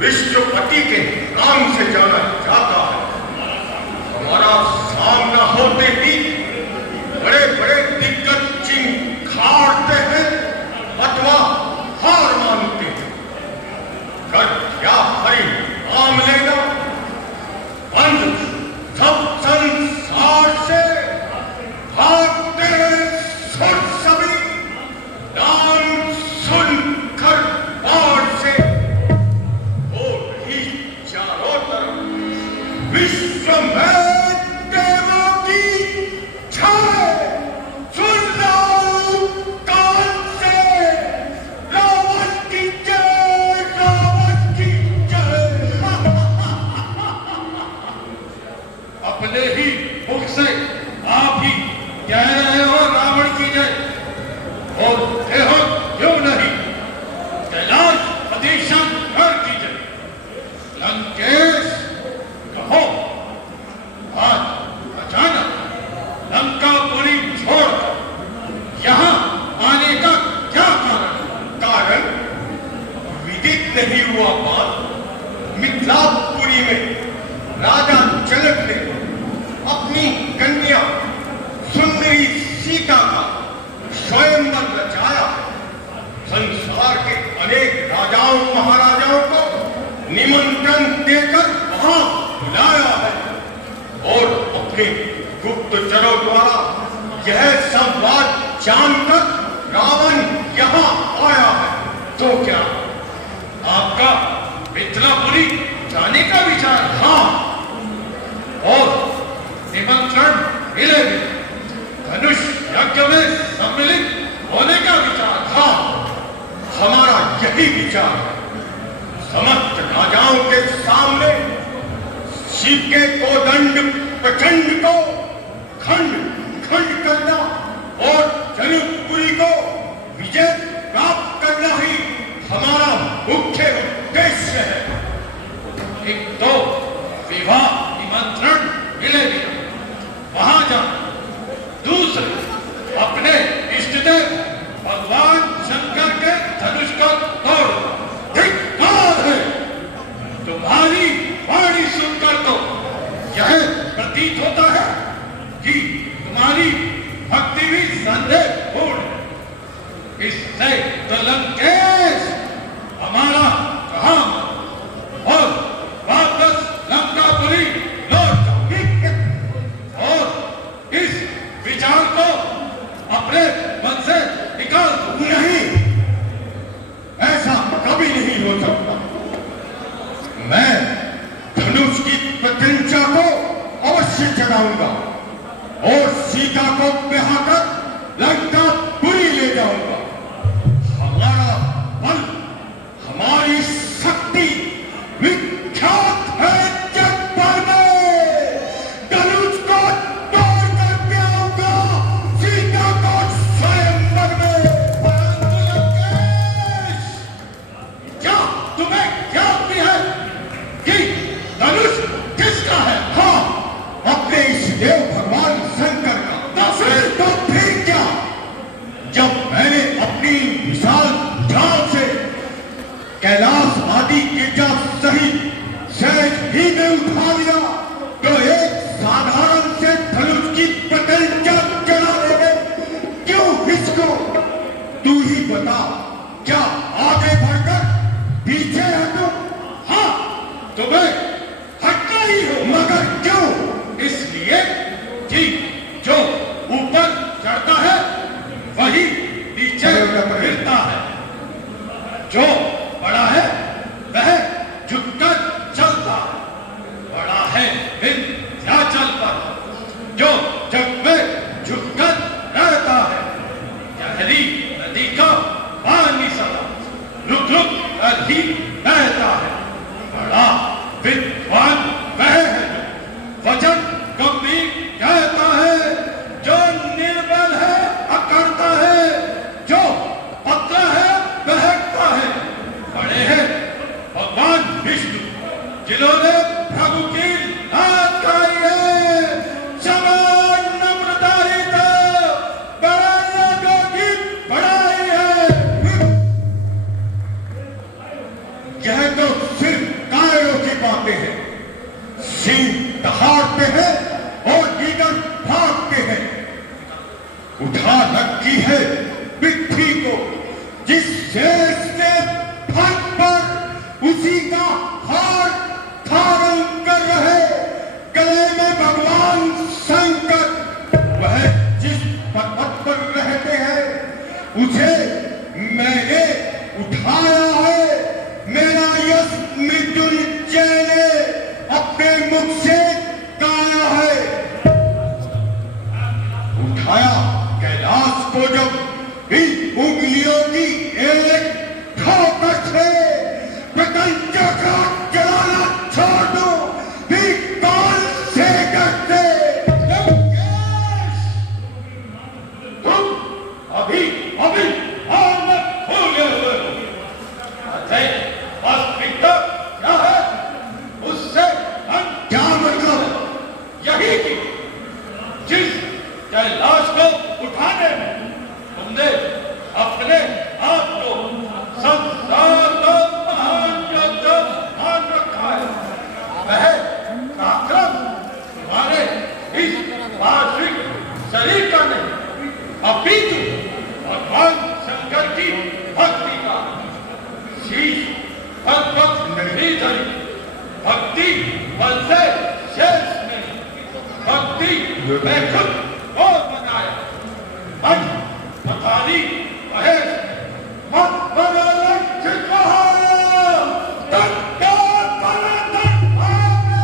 विश्वपति के नाम से जाना जाता है। हमारा सामना होते ही बड़े बड़े दिग्गज चिंखाड़ते हैं अथवा हार मानते हैं। कर क्या परिणाम लेगा? बंद सब संसार से भागते सुर सभी नाम सुनकर बाढ़ से हो रही चारों तरफ विश्व में देवों की छाए। सुन लो कान से रावण की जय, रावण की जय। अपने ही मुख से आप ही कह रहे हो रावण की जय, और देहो क्यों नहीं कैलाश शंकर की जय। लंकेश कहो, आज अचानक लंकापुरी छोड़कर यहाँ आने का क्या कारण? कारण विदित नहीं हुआ बात। मिथिलापुरी में राजा जनक ने अपनी कन्या सुंदरी सीता का स्वयंवर रचाया। संसार के अनेक राजाओं महाराजाओं को निमंत्रण देकर वहां बुलाया है और अपने गुप्तचरों द्वारा यह संवाद जानकर रावण यहाँ आया है। तो क्या आपका मिथिलापुरी जाने का विचार? हाँ, और निमंत्रण मिले भी धनुष यज्ञ में सम्मिलित होने का विचार? हाँ, हमारा यही विचार है। समस्त राजाओं के सामने शिव के कोदंड प्रचंड को खंड खंड करना और जनकपुरी को विजय प्राप्त करना ही हमारा मुख्य उद्देश्य है। एक तो विवाह निमंत्रण मिले भी वहां जा, दूसरे अपने इष्टदेव भगवान शंकर के धनुष को तोड़। धिक्कार है तुम्हारी वाणी सुनकर तो यह प्रतीत होता है कि तुम्हारी भक्ति भी संदेहपूर्ण है। इससे तो लंकेश हमारा कहा और वापस लंकापुरी लौट जाओ और इस विचार को अपने मन से निकाल दो। नहीं, ऐसा कभी नहीं हो सकता। मैं धनुष की प्रत्यंचा को अवश्य चढ़ाऊंगा और सीता को ब्याहकर लंकापुरी ले जाऊंगा। हमारा बल, हमारी शक्ति विख्यात है जग भर में। धनुष को तोड़कर ब्याहूंगा सीता को स्वयंवर में। क्या तुम्हें ज्ञात भी है कि धनुष किसका है? हाँ, अपने इष्टदेव भगवान शंकर का। तो फिर क्या? जब मैंने अपनी विशाल ढाल से कैलाश आदि गिरजा सहित सहज ही में उठा लिया तो एक साधारण से धनुष की प्रत्यंचा चढ़ा देंगे। क्यों हिचको? तू ही बता, क्या आगे बढ़कर पीछे हटो? हाँ, तुम्हें हटना ही हो। मगर क्यों? इसलिए कि जो ऊपर चढ़ता है वही नीचे गिरता है। जो बड़ा है वह झुककर चलता है। बड़ा है विंध्याचल पर जो जग में झुककर रहता है। गहरी नदी का पानी सदा रुक रुक कर ही बहता है। बड़ा विद्वान वह है जो वचन गंभीर कहता है, जो निर्बल है अकड़ता है, जो पतला है बहकता है। बड़े हैं भगवान विष्णु जिन्होंने प्रभु की नाथ गाई है। समान नम्रतारी तो बड़े लोगों की बड़ाई है। यह तो सिर्फ पाते हैं, सिंह दहाड़ते हैं और लीडर भागते हैं। उठा रखी है पिट्ठी को जिस शेष ने फन पर उसी का हार धारण कर रहे, गले में भगवान शंकर। वह जिस पर्वत पर रहते हैं उसे मैंने उठाया है, मेरा यश मृत्युंजय ने अपने मुख से गाया है। उठाया कैलाश को जब इन उंगलियों की एक ठोकर से प्रपंच का जलाना छोड़ दो, भी कौन से करते। तुम अभी अभी हाल में खोले हुए हो। अजय वास्तविकता क्या है उससे हम क्या मतलब? यही कि जिस कैलाश को उठाने में तुमने अपने आप को संसार का महान योद्धा मान रखा है, वह पराक्रम तुम्हारे इस वार्षिक शरीर का नहीं, अपितु भगवान शंकर की भक्ति का। शीश पद पद नहीं धरी, भक्ति बल से शेष नहीं, भक्ति मैं खुद और बनाया। मन मथारी महेश मत बना लक्ष्य कहा, तत्ता बना तत्भावे,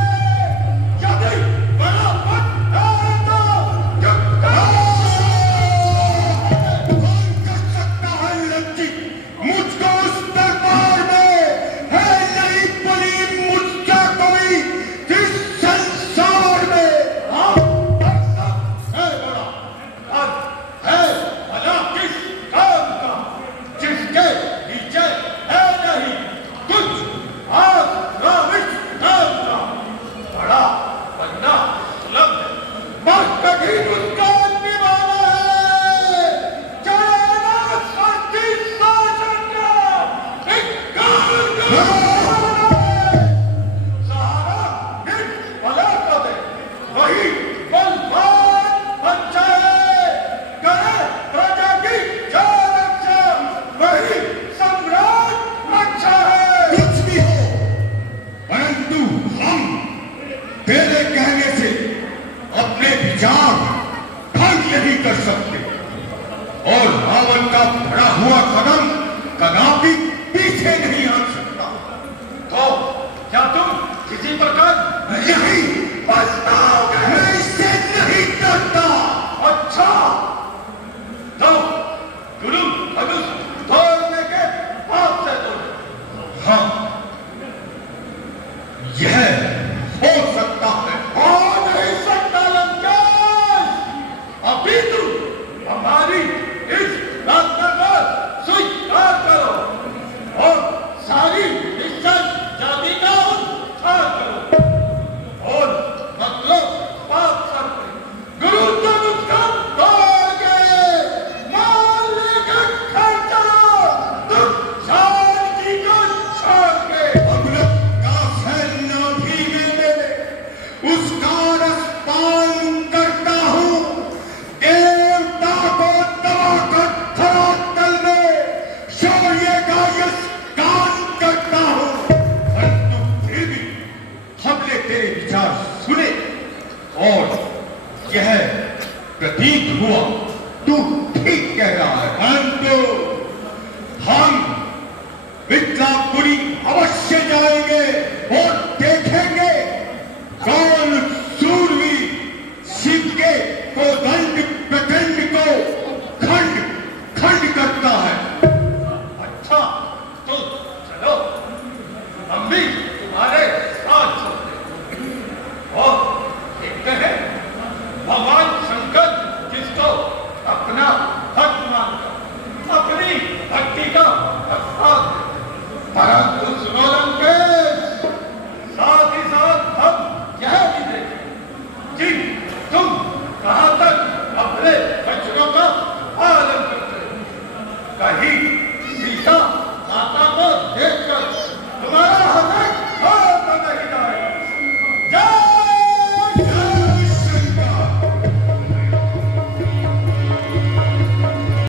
यदि बना मत है तो युक्ता। कौन कर सकता है लज्जित मुझको उस दरबार में? है नहीं बली मुझसे कोई इस संसार में। है बड़ा और है भला किस काम का, जिसके नीचे है नहीं कुछ आश्रावित नाम का। बड़ा बनना सुलभ है, मत कठिन उसका निभाना है। चलना सच्ची शासन का एक काल का सहारा निर्बला को दे, वही बलवान बन जाए। करे प्रजा की जय रक्षा, वही सम्राट रक्षा है। कुछ भी हो, परंतु हम तेरे कहने से अपने विचार भंग नहीं कर सकते और रावण का बढ़ा हुआ कदम कदापि पीछे नहीं हट सकता। तो क्या तुम किसी प्रकार नहीं, पछताओगे? मैं इससे नहीं डरता। अच्छा, तो गुरु धनुष तोड़ने के हाथ से तोड़ो। हाँ, यह हो सकता है। हो नहीं सकता लंकेश, अभी तुम हमारी इस प्रार्थना को स्वीकार करो और सारी निश्चय जाति का उद्धार करो और मतलब पाप करके गुरु धनुष का तोड़ के मान लेकर घर चलो, तुम शांति को छोड़ के। अमृत का फैलना भी मैं मेरे उसका रसपान करता हूँ, देवता को दबाकर धरातल में शौर्य का यश गान करता हूँ। परंतु फिर भी हमने तेरे विचार सुने और यह प्रतीत हुआ तू ठीक कह रहा है। परंतु हम मिथिलापुरी अवश्य जाएंगे और देखेंगे कौन सूरवीर शिव के कोदंड प्रचंड को खंड खंड करता है। अच्छा, तो चलो हम भी तुम्हारे साथ चलते हैं और देखते हैं भगवान शंकर जिसको अपना भक्त मानकर अपनी भक्ति का प्रसाद दे। परंतु सुनो लंकेश, साथ ही साथ हम यह भी देखें कि तुम कहाँ तक